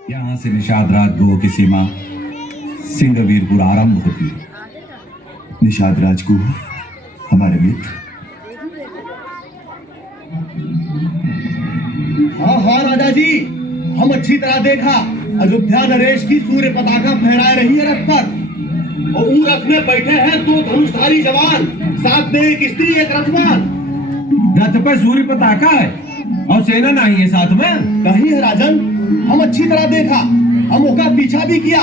यहाँ से निषाद राज गुह की सीमा सिंहवीरपुर आरंभ होती है। निषाद राज गुह हमारे मित्र। हाँ राजा जी, हम अच्छी तरह देखा। अयोध्या नरेश की सूर्य पताका फहराए रही है रथ पर, और उस रथ में बैठे हैं 2 धनुषधारी जवान, साथ में एक स्त्री एक रथवान। रथ पर सूर्य पताका है और सेना नहीं है साथ में। नहीं है राजन, हम अच्छी तरह देखा। हम उसका पीछा भी किया।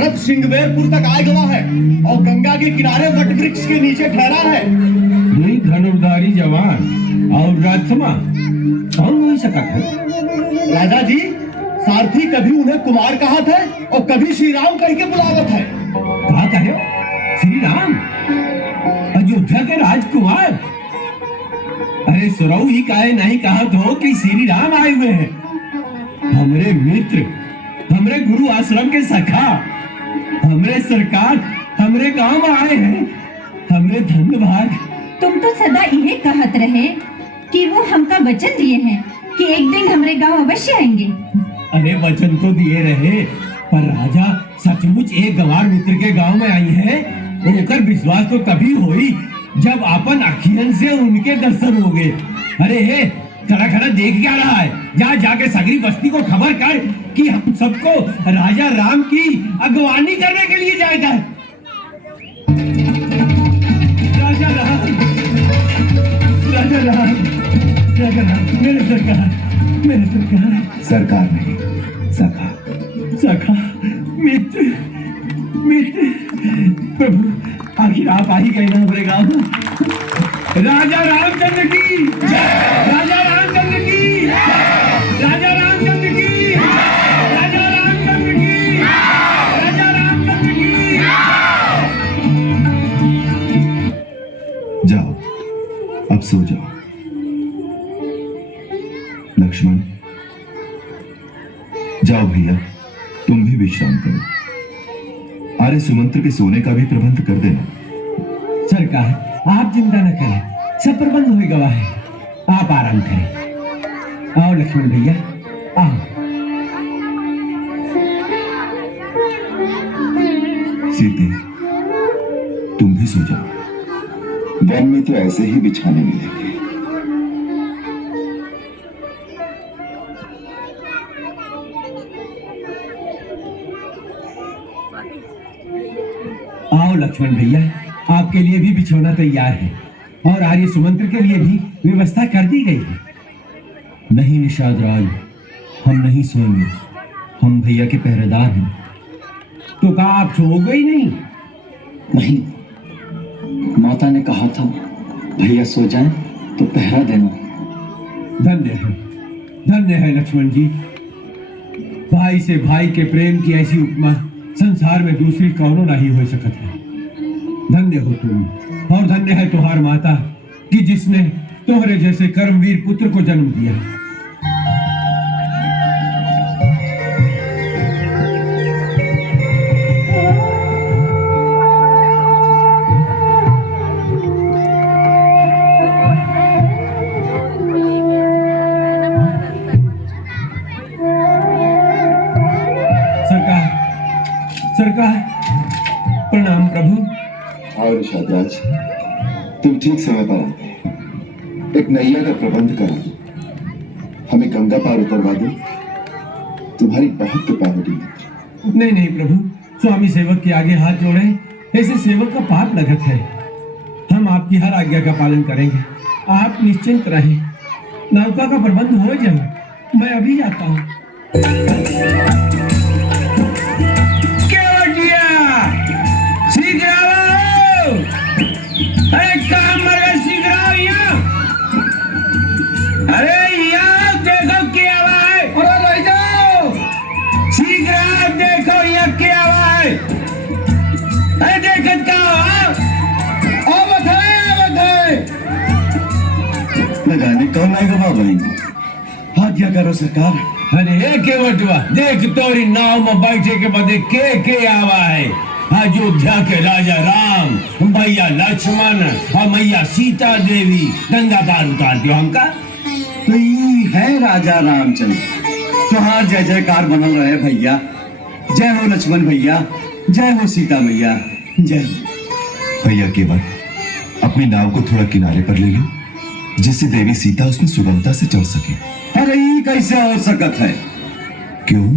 रथ सिंहवेरपुर तक आए गवा है और गंगा के किनारे वट वृक्ष के नीचे ठहरा है। नहीं धनुर्धारी जवान और रथमा कौन हो सकता है? राजा जी, सारथी कभी उन्हें कुमार कहत है और कभी श्री राम कह के बुलावत है। कहा कहे श्री राम? अयोध्या के राजकुमार? अरे सुरऊ ही काहे नहीं कहा तो कि श्री राम आए हुए हैं। हमरे मित्र, हमरे गुरु आश्रम के सखा, हमरे सरकार, हमरे गांव में आए हैं। हमरे धन्य भाग। तुम तो सदा यही कहत रहे कि वो हमका वचन दिए हैं कि एक दिन हमरे गांव अवश्य आएंगे। अरे वचन तो दिए रहे, पर राजा सचमुच एक गंवार मित्र के गांव में आई है। एकर विश्वास तो तभी हुई जब अपन अखियन से उनके दर्शन हो गए। अरे हे खड़ा खड़ा देख क्या रहा है? जा जाके सगरी बस्ती को खबर कर कि हम सबको राजा राम की अगवानी करने के लिए जाएगा। राजा राम, राजा राम, राजा राम, मेरे सरकार, मेरे सरकार। सरकार नहीं, सखा। सखा, मित्र, मित्र। प्रभु आखिर आप आ ही गए ना हमारे गाँव। राजा रामचंद्र की, राजा रामचंद्र की, राजा रामचंद्र की, राजा रामचंद्र की, राजा रामचंद्र की। जाओ, अब सो जाओ। लक्ष्मण, जाओ भैया, तुम भी विश्राम करो। आर्य सुमंत्र के सोने का भी प्रबंध कर देना। सरकार आप चिंता न करें, सब प्रबंध हो गवा है। आप आराम करें। आओ लक्ष्मण भैया, आओ। सीते, तुम भी सो जाओ। वन में तो ऐसे ही बिछाने मिलेंगे। आओ लक्ष्मण भैया, आपके लिए भी बिछौना तैयार है और आर्य सुमंत्र के लिए भी व्यवस्था कर दी गई है। नहीं निषाद राज, हम नहीं सोएंगे। हम भैया के पहरेदार हैं। तो कहा आप सोओगे ही नहीं? नहीं, माता ने कहा था भैया सो जाएं तो पहरा देना। धन्य है लक्ष्मण जी। भाई से भाई के प्रेम की ऐसी उपमा संसार में दूसरी कौनो नहीं हो सकत है। धन्य हो तुम, और धन्य है तुम्हार माता कि जिसने तुम्हारे जैसे कर्मवीर पुत्र को जन्म दिया। सरकार, प्रणाम प्रभु। आओ निषाद राज, तुम ठीक समय पर आ गए। एक नैया का प्रबंध करा, हमें गंगा पार उतरवा दो। तुम्हारी बहुत कृपा होगी। नहीं प्रभु, स्वामी सेवक के आगे हाथ जोड़े, ऐसे सेवक का पाप लगत है। हम आपकी हर आज्ञा का पालन करेंगे। आप निश्चिंत रहें। नौका का प्रबंध हो जाए, मैं अभी जाता हूँ। लगाने कौन आएगा बाबा? आज्ञा करो सरकार। अरे केवटवा, देख तोरी नाव में बैठे के बदे के आवा है। अयोध्या के राजा राम, भैया लक्ष्मण और मैया सीता देवी गंगा पार उतार दियो हमका। तो ये है राजा रामचंद्र। तुहार जय जयकार बनल रहे भैया। जय हो लक्ष्मण भैया, जय हो सीता मैया, जय हो। भैया केवल अपनी नाव को थोड़ा किनारे पर ले लो, जिससे देवी सीता उसमें सुगमता से चढ़ सके। अरे ये कैसे हो सकत है? क्यों?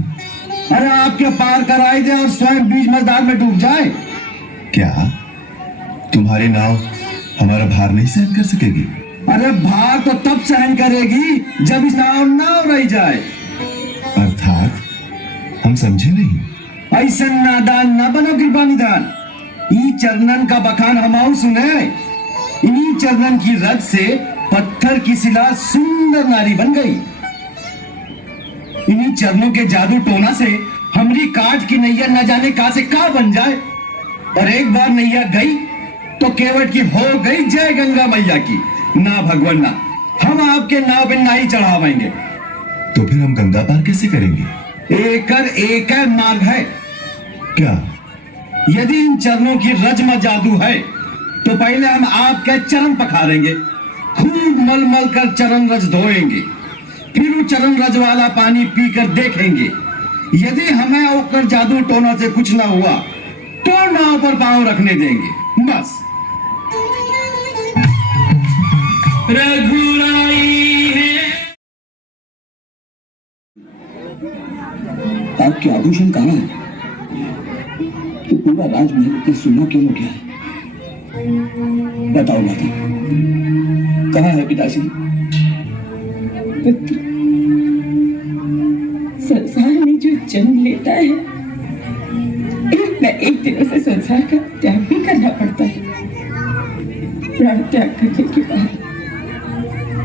अरे आपके पार कराई दे और स्वयं बीच मझधार में डूब जाए। क्या तुम्हारी नाव हमारा भार नहीं सहन कर सकेगी? अरे भार तो तब सहन करेगी जब इस नाव नाव रह जाए। अर्थात हम समझे नहीं। ऐसा नादान न बनो कृपा निधान। ई चरणन का बखान हमाऊ सुने। इन्हीं चरणन की रज से पत्थर की शिला सुंदर नारी बन गई। इन्हीं चरणों के जादू टोना से हमरी काठ की नैया न जाने कहां से कहां बन जाए। और एक बार नैया गई तो केवट की हो गई जय गंगा मैया की। ना भगवान ना, हम आपके नाव पे ना ही चढ़ावेंगे। तो फिर हम गंगा पार कैसे करेंगे? एक मार्ग है। क्या? यदि इन चरणों की रज में जादू है तो पहले हम आपके चरण पखारेंगे, खूब मल मल कर चरण रज धोएंगे, फिर वो चरण रज वाला पानी पीकर देखेंगे। यदि हमें होकर जादू टोना से कुछ ना हुआ तो नाव पर पांव रखने देंगे, बस। आपके आभूषण कहाँ है? तो पूरा राजमहल इतना सुनना क्यों हो गया है? बताओ माता, कहाँ है पिताश्री? पुत्र, संसार में जो जन्म लेता है एक न एक दिन उसे संसार का त्याग भी करना पड़ता है। प्राण त्याग करने के बाद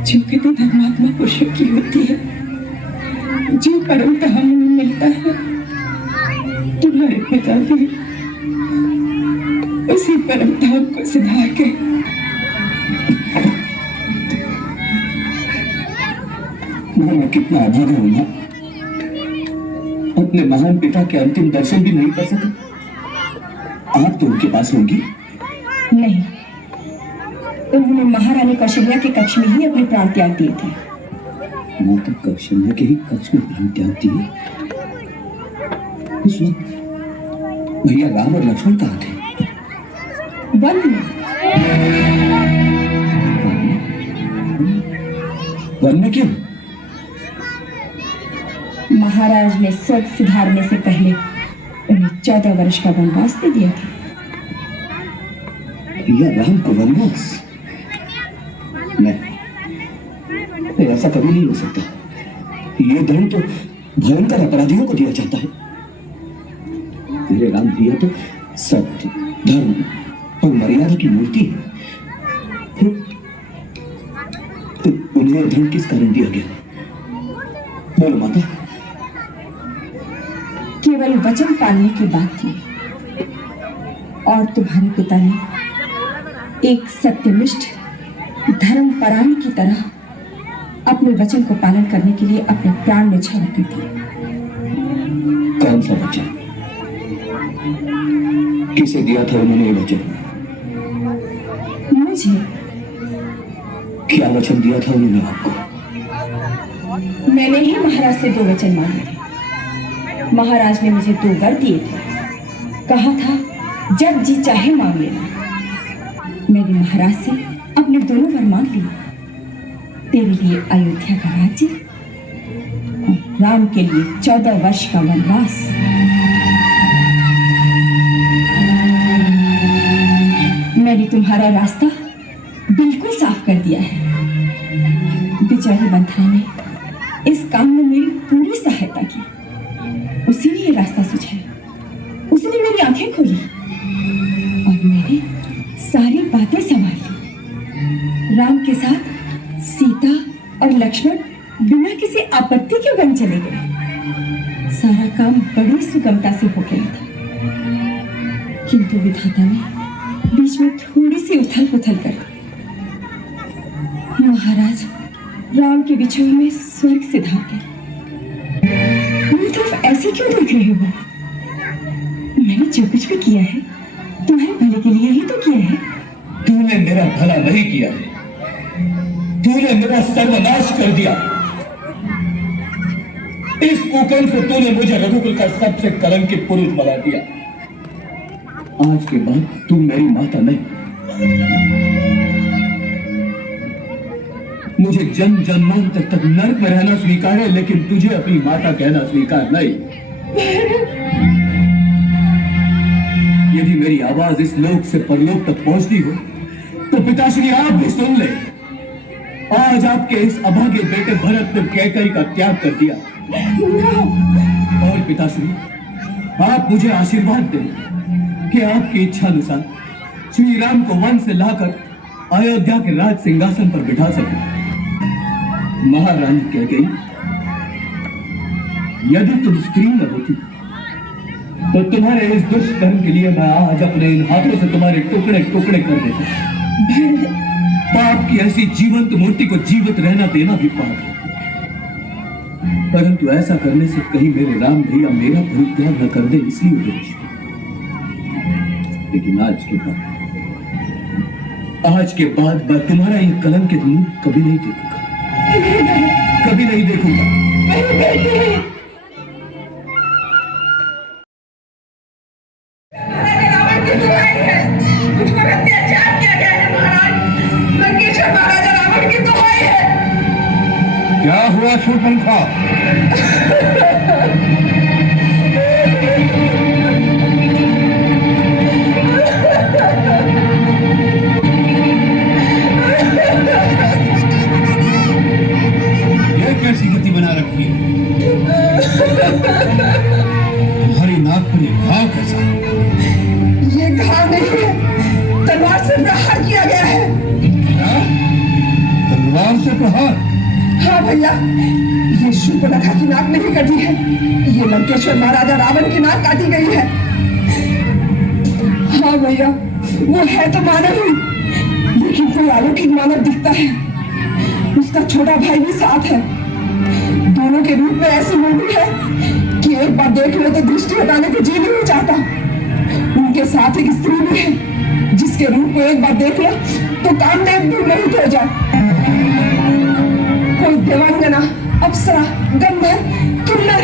जो गति धर्मात्मा पुरुषों की होती है, जो परम धाम में मिलता है, तुम्हारे पिता भी उसी परम धाम को सिधार के मैं कितना अभागा हूं मां, अपने महान पिता के अंतिम दर्शन भी नहीं कर सका। आप तो उनके पास होंगी। नहीं, उन्होंने महारानी कौशल्या के कक्ष में ही अपने प्राण त्याग दिए थे। माता कौशल्या के ही कक्ष में प्राण त्याग दिए? उस वक्त भैया राम और लक्ष्मण कहाँ थे? वन में। वन में क्यों? महाराज ने स्वर्ग सिधारने से पहले उन्हें 14 वर्ष का वनवास दे दिया था। भैया राम को वनवास? नहीं, ऐसा कभी नहीं हो सकता। ये दंड तो भयंकर अपराधियों को दिया जाता है। मेरे राम भैया तो सत्य, धर्म और मर्यादा की मूर्ति है। तो उन्हें दंड किस कारण दिया गया? बोलो माता। केवल वचन पालने की बात थी और तुम्हारे पिता ने एक सत्यनिष्ठ धर्मपरायण की तरह अपने वचन को पालन करने के लिए अपने प्राण न्यौछावर कर दिए। कौन सा वचन? किसे दिया था उन्होंने ये वचन? मुझे। क्या वचन दिया था उन्होंने आपको? मैंने ही महाराज से 2 वचन मांगे थे। महाराज ने मुझे 2 वर दिए थे। कहा था जब जी चाहे मांग लेना। मैंने महाराज से अपने दोनों वर मांग लिए। तेरे लिए अयोध्या का राज्य और राम के लिए 14 वर्ष का वनवास। मैंने तुम्हारा रास्ता बिल्कुल साफ कर दिया है। बेचारी मंथरा ने इस काम में मेरी पूरी सहायता की। उसी ने ये रास्ता सुझाया, उसने मेरी आंखें खोली और मैंने सारी बातें संभाली। राम के साथ सीता और लक्ष्मण बिना किसी आपत्ति के वन चले गए। सारा काम बड़ी सुगमता से हो गया था, किंतु विधाता ने बीच में थोड़ी सी उथल पुथल कर दी। महाराज राम के विछोह में स्वर्ग सिधार गए। मेरी तरफ ऐसे क्यों देख रहे हो? मैंने जो कुछ भी किया है तुम्हारे भले के लिए ही तो किया है। तूने मेरा भला नहीं किया है, तूने मेरा सर्वनाश कर दिया। इस कुकर्म से तूने मुझे रघुकुल का सबसे कलंकित पुरुष बना दिया। आज के बाद तू मेरी माता नहीं। मुझे जन्म जन्मांतर तक नर्क में रहना स्वीकार है, लेकिन तुझे अपनी माता कहना स्वीकार नहीं। यदि मेरी आवाज इस लोक से परलोक तक पहुंचती हो तो पिताश्री आप भी सुन ले। आज आपके इस अभागे बेटे भरत ने कैकई का त्याग कर दिया, और पिताश्री आप मुझे आशीर्वाद दें कि आपकी इच्छा अनुसार श्री राम को वन से लाकर अयोध्या के राज सिंहासन पर बिठा सके। महारानी कैकई, यदि तुम स्त्री न होती तो तुम्हारे इस दुष्कर्म के लिए मैं आज अपने इन हाथों से तुम्हारे टुकड़े टुकड़े कर देता। पाप की ऐसी जीवंत मूर्ति को जीवित रहना देना भी पाप है, परंतु ऐसा करने से कहीं मेरे राम भैया मेरा परित्याग न कर दे, इसलिए दोष। लेकिन आज के बाद मैं तुम्हारा ये कलंकित मुंह कभी नहीं देखूंगा, कभी नहीं देखूंगा। क्या हुआ शूर्पणखा? ये कैसी गति बना रखी है? तुम्हारी नाक पर ये घाव कैसा? ये घाव नहीं है, तलवार से प्रहार किया गया है। क्या? तलवार से प्रहार? हाँ भैया, ये शूर्पणखा की नाक नहीं कटी है, ये लंकेश्वर महाराजा रावण की नाक काटी गई है। हाँ भैया, वो है तो मानव ही, लेकिन कोई अलौकिक मानव दिखता है। उसका छोटा भाई भी साथ है। दोनों के रूप में ऐसी मूर्ति है कि एक बार देख लो तो दृष्टि हटाने को जी नहीं चाहता। उनके साथ एक स्त्री भी है, जिसके रूप को एक बार देख लो तो काम में एक दिन नहीं हो जाए। कोई देवांगना, अप्सरा, गंधर्व, किन्नर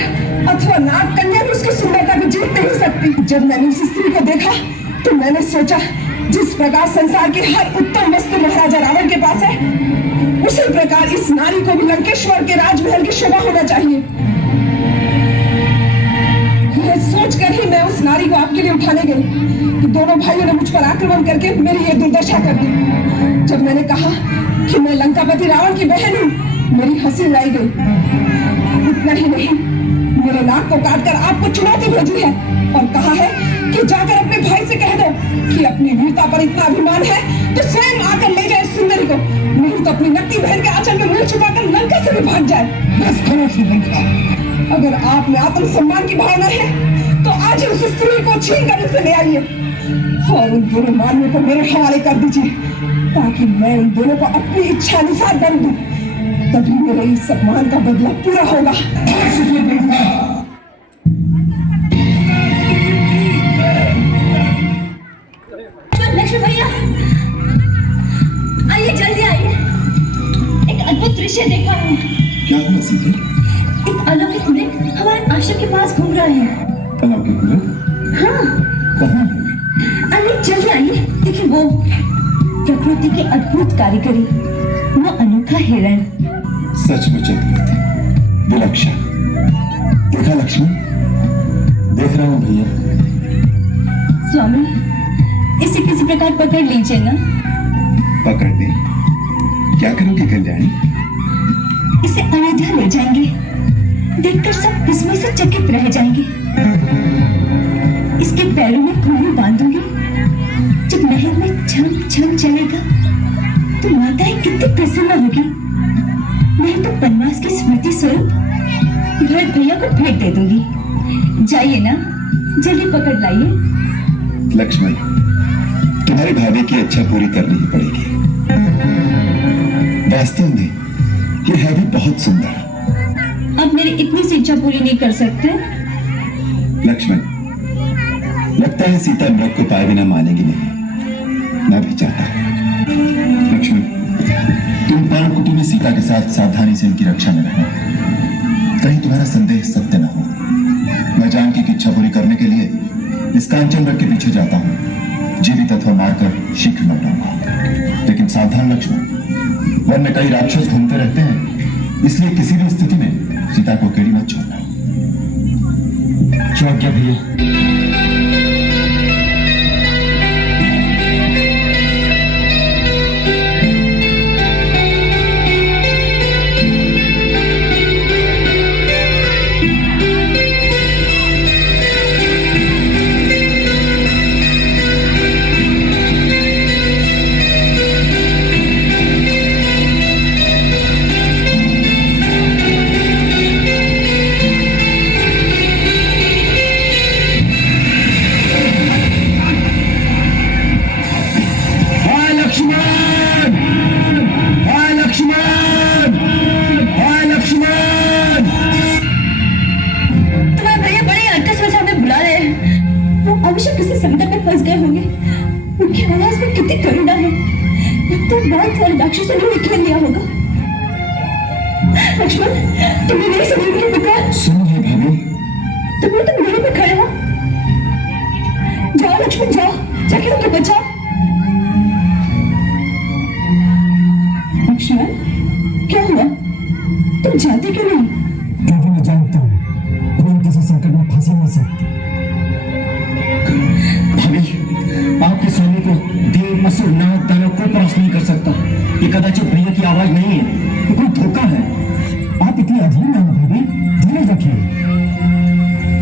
अथवा नाग कन्या भी उसकी सुंदरता को जीत नहीं सकती। जब मैंने उस स्त्री को देखा तो मैंने सोचा, जिस प्रकार संसार की हर उत्तम वस्तु महाराजा रावण के पास है, उसी प्रकार इस नारी को भी लंकेश्वर के राजमहल की शोभा होना चाहिए। यह सोचकर ही मैं उस नारी को आपके लिए उठाने गई कि दोनों भाइयों ने मुझ पर आक्रमण करके मेरी ये दुर्दशा कर दी। जब मैंने कहा कि मैं लंकापति रावण की बहन हूँ, मेरी हंसी उड़ाई गई। इतना ही नहीं, मेरे नाक को काटकर आपको चुनौती भेजी है और कहा है कि जाकर अपने भाई से कह दो कि अपनी वीरता पर इतना अभिमान है तो स्वयं आकर ले जाए सुंदरी को, नहीं तो अपनी नकली बहन के आंचल में मुंह छुपाकर लंका से भी भाग जाए। बस करो शूर्पणखा, अगर आप में आत्मसम्मान की भावना है तो आज ही उस स्त्री को छीन कर उसे ले आइए और उन दोनों मानवों को मेरे हवाले कर दीजिए, ताकि मैं उन दोनों को अपनी इच्छा अनुसार दंड दूं। तभी मेरे इस सम्मान का बदला पूरा होगा। लक्ष्मण भैया, आइए जल्दी आइए, एक अद्भुत दृश्य देखा हूँ। क्या हुआ सीधे? एक अलौकिक मृग हमारे आश्रम के पास घूम रहा है। अलौकिक मृग? हाँ, कहाँ? आइए जल्दी आइए, देखिए वो प्रकृति की अद्भुत कारीगरी, वो अनोखा हिरण। सचमुच अद्भुत, विलक्षण। देखा लक्ष्मण? देख रहा हूँ भैया। स्वामी, इसे किसी प्रकार पकड़ लीजिए ना। पकड़ दे? क्या करोगे कल्याणी? इसे अयोध्या ले जाएंगे, देखकर सब इसमें से चकित रह जाएंगे। इसके पैरों में घुंघरू बांधूंगी, जब महल में छम छम चलेगा तो माताएं कितनी प्रसन्न होगी। मैं तो वनवास की स्मृति स्वरूप भरत भैया को भेंट दे दूंगी। जाइए ना, जल्दी पकड़ लाइए। लक्ष्मण, तुम्हारी भाभी की इच्छा पूरी करनी ही पड़ेगी। वास्तव में ये है भी बहुत सुंदर। आप मेरी इतनी सी इच्छा पूरी नहीं कर सकते? लक्ष्मण, लगता है सीता मृग को पाए बिना मानेगी नहीं। मैं भी चाहता हूं। लक्ष्मण, तुम पर्णकुटी में सीता के साथ सावधानी से इनकी रक्षा में रहना। कहीं तुम्हारा संदेह सत्य न हो। मैं जानकी की इच्छा पूरी करने के लिए इस कांचन रथ के पीछे जाता हूँ। जीवित अथवा मारकर शीघ्र लौट आऊंगा। लेकिन सावधान लक्ष्मण, वन में कई राक्षस घूमते रहते हैं, इसलिए किसी भी स्थिति में सीता को अकेली मत छोड़ना। क्या आज्ञा भैया। अवश्य किसी संकट में फंस गए होंगे। उनकी आवाज में कितनी करुणा है। लगता है बहुत सारे राक्षसों ने उन्हें घेर लिया होगा। लक्ष्मण, तुमने मेरी समीर की पुकार सुन है भाभी। तुम मेरे पे खड़े हो। जाओ लक्ष्मण, जाओ, जाके उनको बचाओ। लक्ष्मण, क्या हुआ? तुम जाते क्यों नहीं? क्योंकि मैं जानता हूँ तुम किसी संकट में फंस नहीं सकती। आपके स्वामी को देव, असुर, नाग, दानव कोई परास्त नहीं कर सकता। ये कदाचित भैया की आवाज नहीं है, ये कोई धोखा है। आप इतनी अधीर ना हो भाभी, धीरज रखिए।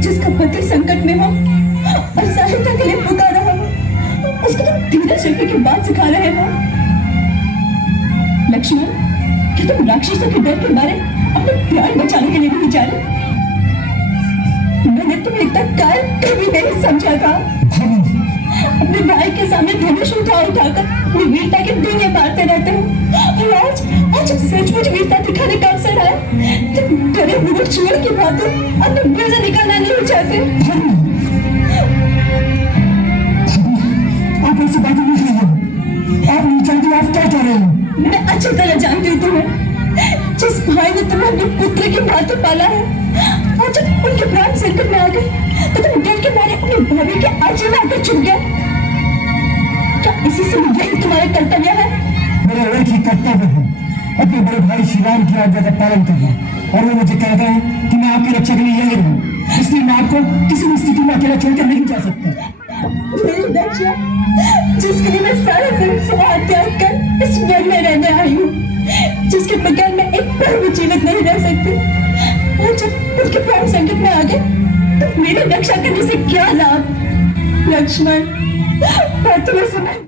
जिसका पति संकट में हो और सहायता के लिए पुकार रहा हो, उसको तुम धीरज रखने की बात सिखा रहे हो। लक्ष्मण, क्या तुम राक्षसों के डर के मारे अपने प्राण बचाने के लिए नहीं जा रहे? मैंने तुम्हें इतना काल कभी नहीं समझा था। अपने भाई के सामने धनुष उठाकर अपनी वीरता के डींगे मारते रहते हो, और आज सचमुच वीरता दिखाने का अवसर आया। तुम डरे बुरे चोर की बातें अपने मुंह से निकालना नहीं चाहते। आप ऐसी बातें नहीं कीजिए। आप नहीं जानती आप क्या कह रहे हो। मैं अच्छी तरह जानती हूँ तुम्हें। जिस भाई ने तुम्हें अपने पुत्र की भांति पाला है, और जब उनके प्राण संकट में आ गए तो तुम डर के मारे अपनी भाभी के आंचल में आकर छुप गए। क्या इसी से यही तुम्हारा कर्तव्य है? मेरा एक ही कर्तव्य है, अपने बड़े भाई श्री राम की आज्ञा का पालन करना। और वो मुझे कहता है कि मैं आपकी रक्षा के लिए यही रहूं, इसलिए मैं आपको किसी भी स्थिति में अकेला छोड़कर नहीं जा सकता। मेरी रक्षा, जिसके लिए मैं सारे धर्म से त्याग कर इस वन में रहने आई हूँ, जिसके बगैर मैं एक पल भी जीवित नहीं रह सकती। और जब उनके प्राण संकट में आ गए तो मेरी रक्षा करने से क्या लाभ? लक्ष्मण, मैं तुम्हें समझ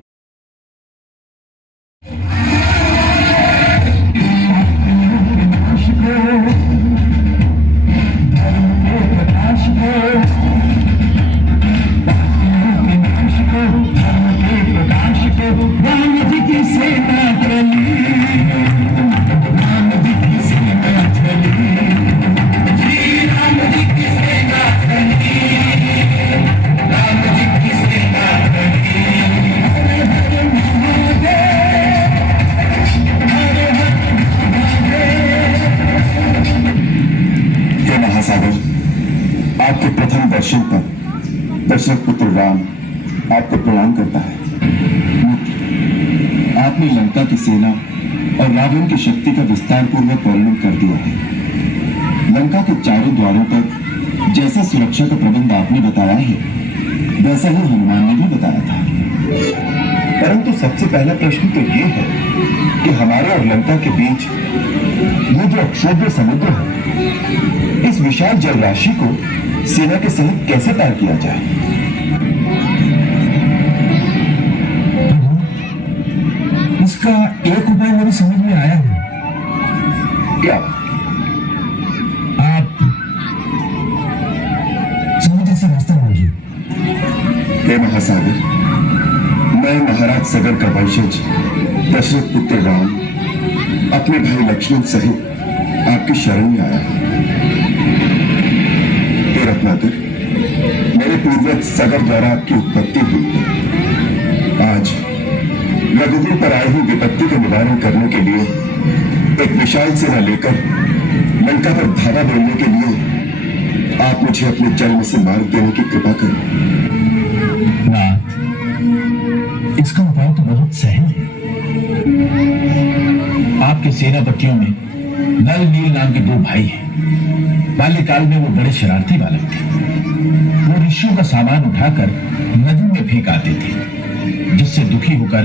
आपके प्रथम दर्शन पर दशरथ पुत्र राम आपको प्रणाम करता है। आपने लंका की सेना और रावण की शक्ति का विस्तार पूर्वक वर्णन कर दिया है। लंका के चारों द्वारों पर जैसा सुरक्षा का प्रबंध आपने बताया है, वैसा ही हनुमान ने भी बताया था। परंतु सबसे पहला प्रश्न तो ये है कि हमारे और लंका के बीच ये जो अक्षोभ्य समुद्र है, इस विशाल जल राशि को सेना के सहित कैसे पार किया जाए? इसका एक उपाय मेरी समझ में आया है। क्या? आप समुद्र से रास्ता मांगिए। हे महासागर, मैं महाराज सगर का वंशज दशरथ पुत्र राम अपने भाई लक्ष्मण सहित आपकी शरण में आया। हे रत्नाकर, मेरे पूर्वज सगर द्वारा आपकी उत्पत्ति हुई। आज रघुकुल पर आई हुई विपत्ति का निवारण करने के लिए एक विशाल सेना लेकर मैं लंका पर धावा बोलने के लिए आप मुझे अपने जन्म से मार्ग देने की कृपा करें। इसका उपाय तो बहुत सहज है। आपके सेनापतियों में नल नील नाम के दो भाई हैं। बाल्यकाल में वो बड़े शरारती बालक थे। वो ऋषियों का सामान उठाकर नदी में फेंक आते थे, जिससे दुखी होकर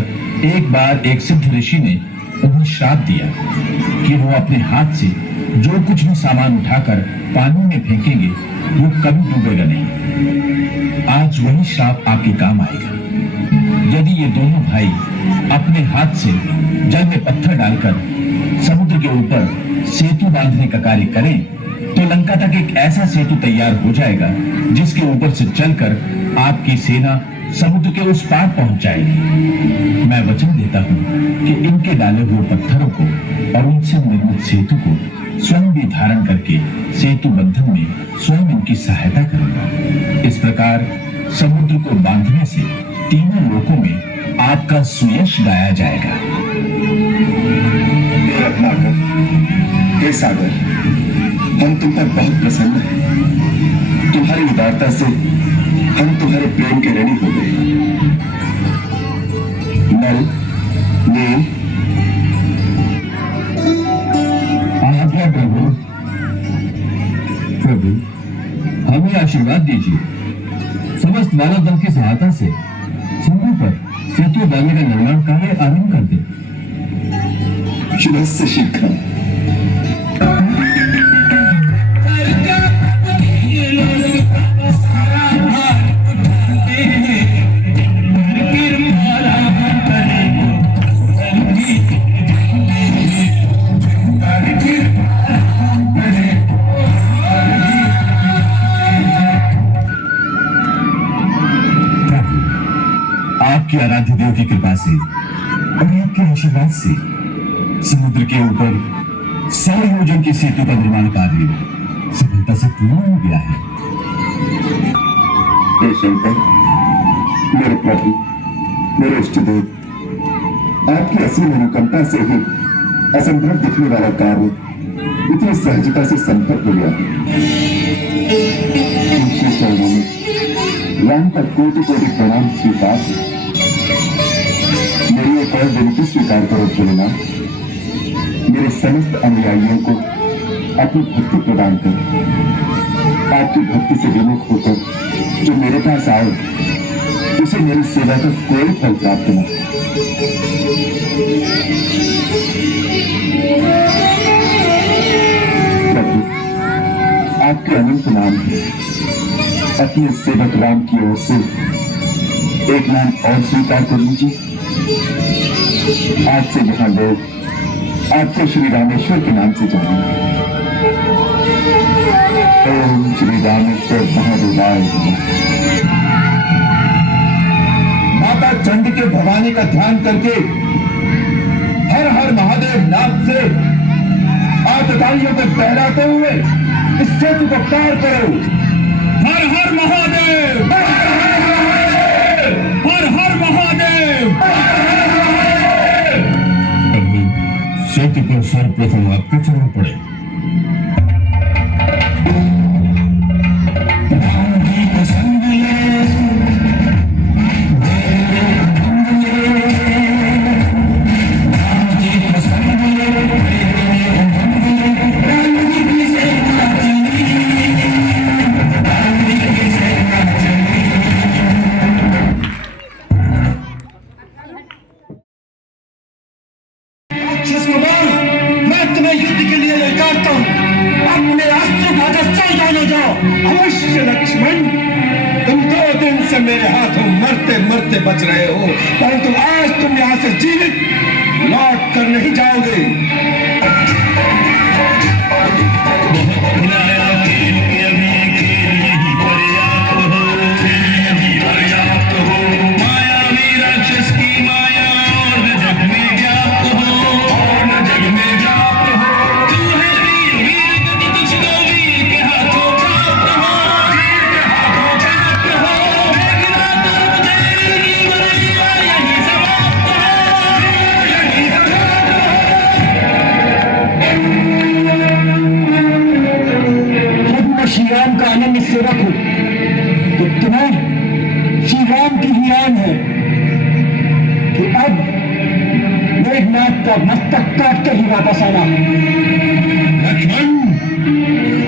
एक बार एक सिद्ध ऋषि ने उन्हें श्राप दिया कि वो अपने हाथ से जो कुछ भी सामान उठाकर पानी में फेंकेंगे वो कभी डूबेगा नहीं। आज वही श्राप आपके काम आएगा। यदि ये दोनों भाई अपने हाथ से जल में पत्थर डालकर समुद्र के ऊपर सेतु बांधने का कार्य करें तो लंका तक एक ऐसा सेतु तैयार हो जाएगा जिसके ऊपर से चलकर आपकी सेना समुद्र के उस पार पहुंच जाएगी। मैं वचन देता हूं कि इनके डाले हुए पत्थरों को और उनसे निर्मित सेतु को स्वयं भी धारण करके सेतु बंधन में स्वयं इनकी सहायता करूंगा। इस प्रकार समुद्र को बांधने से तीनों लोकों में आपका सुयश गाया जाएगा। हे सागर, हम तुम पर बहुत प्रसन्न हैं। तुम्हारी उदारता से हम तुम्हारे प्रेम के ऋणी हो गए। नल, नील, आज्ञा प्रभु। प्रभु, हमें आशीर्वाद दीजिए। समस्त मानव दल की सहायता से समुद्र पर सेतु बांधने का निर्माण कार्य आरंभ कर दे। शीघ्र शीघ्र। आपके आराध्य देव की कृपा से और आपके आशीर्वाद से समुद्र के ऊपर 100 योजन की सेतु का निर्माण कार्य सफलता से पूर्ण हो गया है। हे शंकर, मेरे प्रभु, मेरे इष्ट देव, आपकी असीम अनुकंपा से ही असंभव दिखने वाला कार्य इतनी सहजता से संभव हो गया। उनके चरणों में राम का कोटि कोटि प्रणाम स्वीकार। मेरी एक और विनती स्वीकार करो भोलेनाथ। मेरे समस्त अनुयायियों को अपनी भक्ति प्रदान करो। आपकी भक्ति से विमुख होकर जो मेरे पास आए उसे मेरी सेवा का कोई फल प्राप्त न। प्रभु, आपके अनंत नाम है। अपने सेवक राम की ओर से एक नाम और स्वीकार कर लीजिए। आज से यहाँ लोग आपको श्री रामेश्वर के नाम से जानेंगे। ओम श्री रामेश्वर महादेवाय नमः। माता चंडी के भवानी का ध्यान करके हर हर महादेव नाम से आतताइयों को बहलाते हुए इस सेतु को पार करो। हर हर महादेव, हर हर महादेव, हर हर महादेव। सेतु पर सर्वप्रथम आपके चरण पड़े। मैं तुम्हें युद्ध के लिए ललकारता हूं। अपने अस्त्र उठाकर चल जानो जाओ। अवश्य लक्ष्मण, तुम 2 दिन से मेरे हाथों मरते मरते बच रहे हो, परंतु आज तुम यहां से जीवित लौट कर नहीं जाओगे। राम का अनन्य सेवक हूं तो तुम्हें श्री राम की ही आन है कि अब मेघनाथ का मस्तक काट कर ही वापस आना। लक्ष्मण,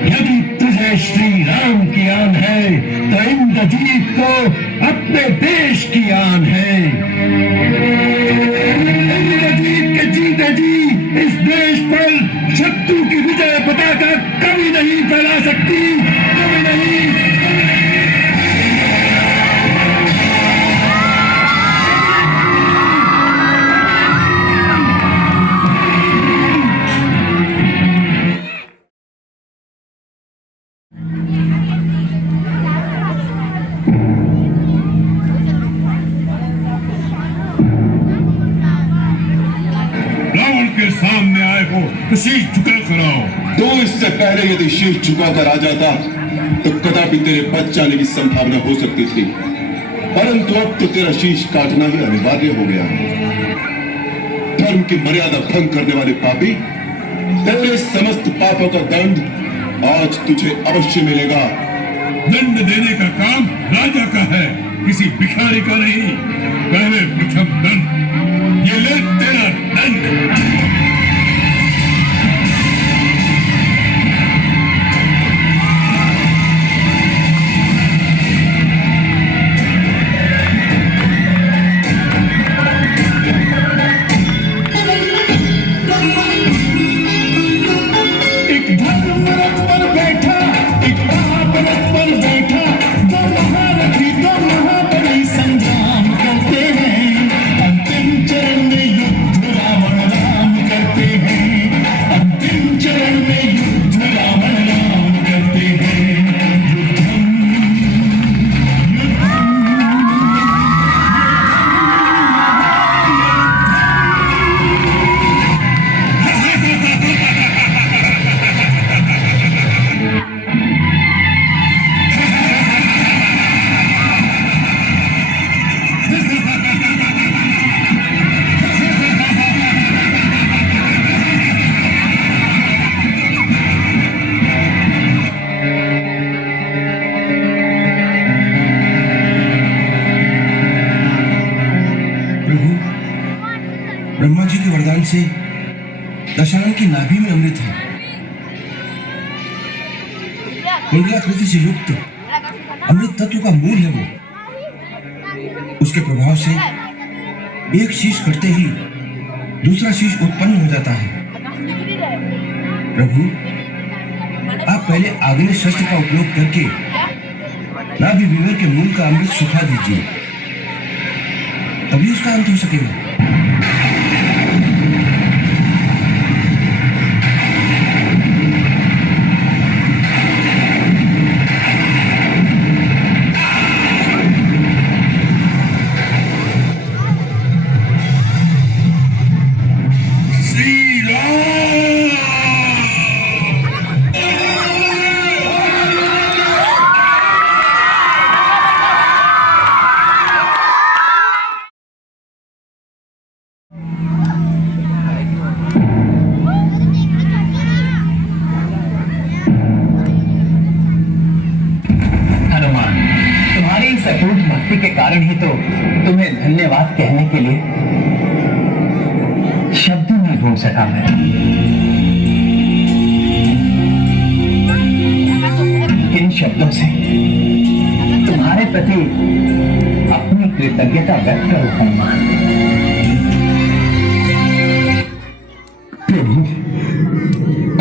यदि तुझे श्री राम की आन है तो इंद्रजीत को अपने देश की आन है। इंद्रजीत के जीते जी इस देश पर शत्रु की विजय पताका कभी नहीं फैला सकती, कभी नहीं। रावण के सामने आए हो तो शीश झुका कराओ। तो इससे पहले यदि शीश झुकाकर आ जाता तो कदापि तेरे बच जाने की संभावना हो सकती थी, परंतु अब तो तेरा शीश काटना ही अनिवार्य हो गया है। धर्म की मर्यादा भंग करने वाले पापी, तेरे समस्त पापों का दंड आज तुझे अवश्य मिलेगा। दंड देने का काम राजा का है, किसी भिखारी का नहीं। पहले प्रथम दंड, ये ले तेरा दंड। ब्रह्मा जी के वरदान से दशानन की नाभि में अमृत है। कुंडलाकृति से युक्त अमृत तत्व का मूल है वो। उसके प्रभाव से एक शीश कटते ही दूसरा शीश उत्पन्न हो जाता है। प्रभु, आप पहले आग्नेय शस्त्र का उपयोग करके नाभि विवर के मूल का अमृत सुखा दीजिए, तभी उसका अंत हो सकेगा। के कारण ही तो तुम्हें धन्यवाद कहने के लिए शब्द नहीं ढूंढ सका मैं। इन शब्दों से तुम्हारे प्रति अपनी कृतज्ञता व्यक्त करो हनुमान। प्रभु,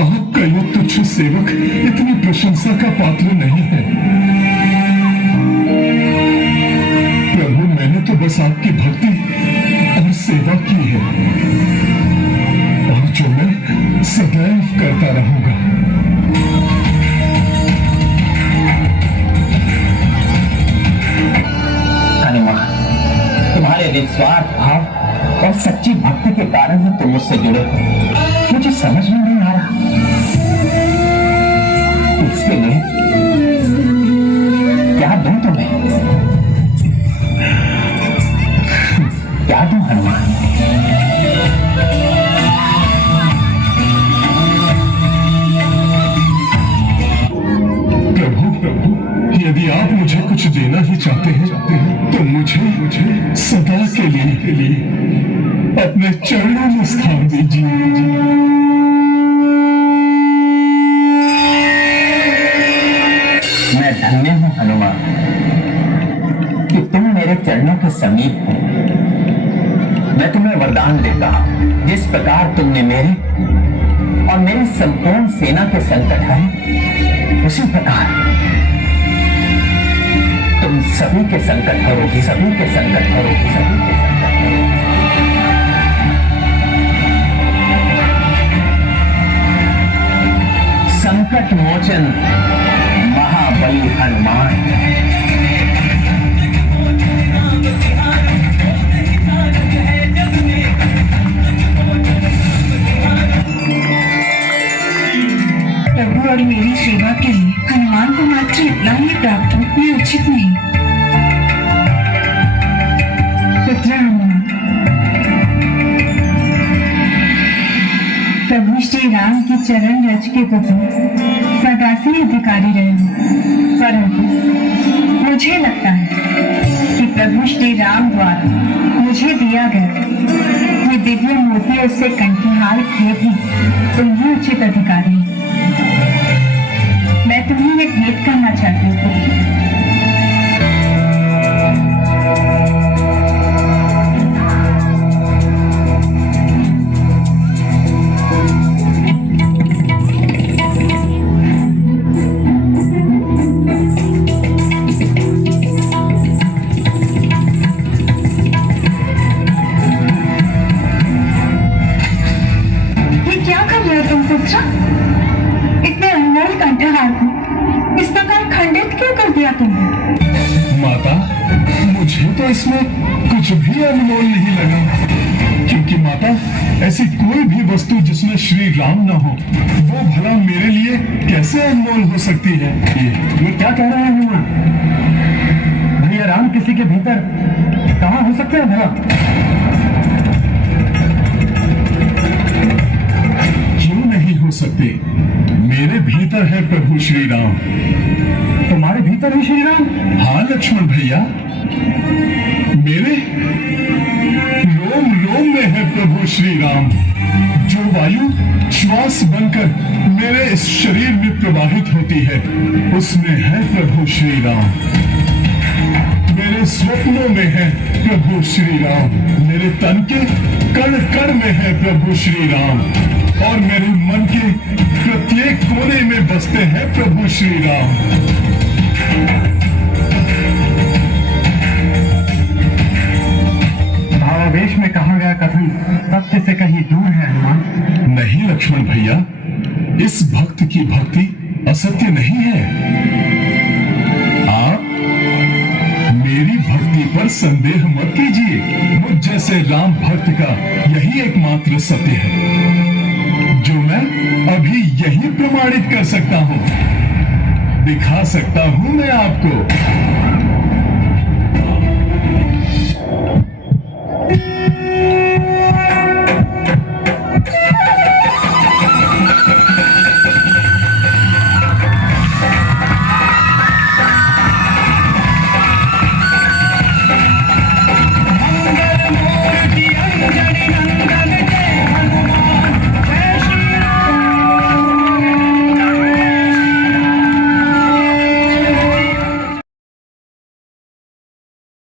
आपका ये तुच्छ सेवक इतनी प्रशंसा का पात्र नहीं है। प्रभु, मैंने तो बस आपकी भक्ति और सेवा की है, और जो मैं सदैव करता रहूंगा। हनुमान, तुम्हारे निस्वार्थ भाव और सच्ची भक्ति के कारण ही तुम मुझसे जुड़े हो। मुझे समझ में नहीं आ रहा इसके लिए क्या दूं तुम्हें, क्या दूं हनुमान? प्रभु, प्रभु, यदि आप मुझे कुछ देना ही चाहते हैं तो मुझे सदा के लिए अपने चरणों में स्थान दीजिए। मैं धन्य हूं हनुमान कि तुम मेरे चरणों के समीप हो। मैं तुम्हें वरदान देता हूं, जिस प्रकार तुमने मेरे और मेरी संपूर्ण सेना के संकट हरे, उसी प्रकार तुम सभी के संकट हरोगी, सभी के संकट हरोगी, सभी के संकट हरोगी। संकट मोचन महाबली हनुमान। प्रभु और मेरी सेवा के लिए हनुमान को मात्र इतना ही प्राप्त हो, ये उचित नहीं। पुत्र हनुमान, प्रभु श्री राम की चरण रज के पुत्र सदा से अधिकारी रहे हूँ, परंतु मुझे लगता है कि प्रभु श्री राम द्वारा मुझे दिया गया ये दिव्य मोती उससे कंठहार किए भी तुम्हें उचित अधिकारी है। मैं तुम्हें ये भेंट करना चाहती हूँ पुत्र। ये क्या कर रहे हो तुम पुत्र? इतने अनमोल कंठहार को इस प्रकार खंडित क्यों कर दिया तुमने? माता, मुझे तो इसमें कुछ भी अनमोल नहीं लगा, क्योंकि माता ऐसी कोई भी वस्तु जिसमें श्री राम न हो वो भला मेरे लिए कैसे अनमोल हो सकती है? ये क्या कह रहे हैं हनुमान? भैया राम किसी के भीतर कहाँ हो सकते हैं भला? क्यों नहीं हो सकते? मेरे भीतर है प्रभु श्री राम। तुम्हारे भीतर ही श्री राम? हाँ लक्ष्मण भैया, मेरे रोम रोम में है प्रभु श्री राम। जो वायु श्वास बनकर मेरे इस शरीर में प्रवाहित होती है उसमें है प्रभु श्री राम। मेरे स्वप्नों में है प्रभु श्री राम, मेरे तन के कण कण में है प्रभु श्री राम, और मेरे मन के प्रत्येक कोने में बसते हैं प्रभु श्री राम। भावावेश में कहा गया कथन सत्य से कहीं दूर है हनुमान। नहीं लक्ष्मण भैया, इस भक्त की भक्ति असत्य नहीं है। आप मेरी भक्ति पर संदेह मत कीजिए। मुझ जैसे राम भक्त का यही एकमात्र सत्य है, जो मैं अभी यही प्रमाणित कर सकता हूं, दिखा सकता हूं मैं आपको।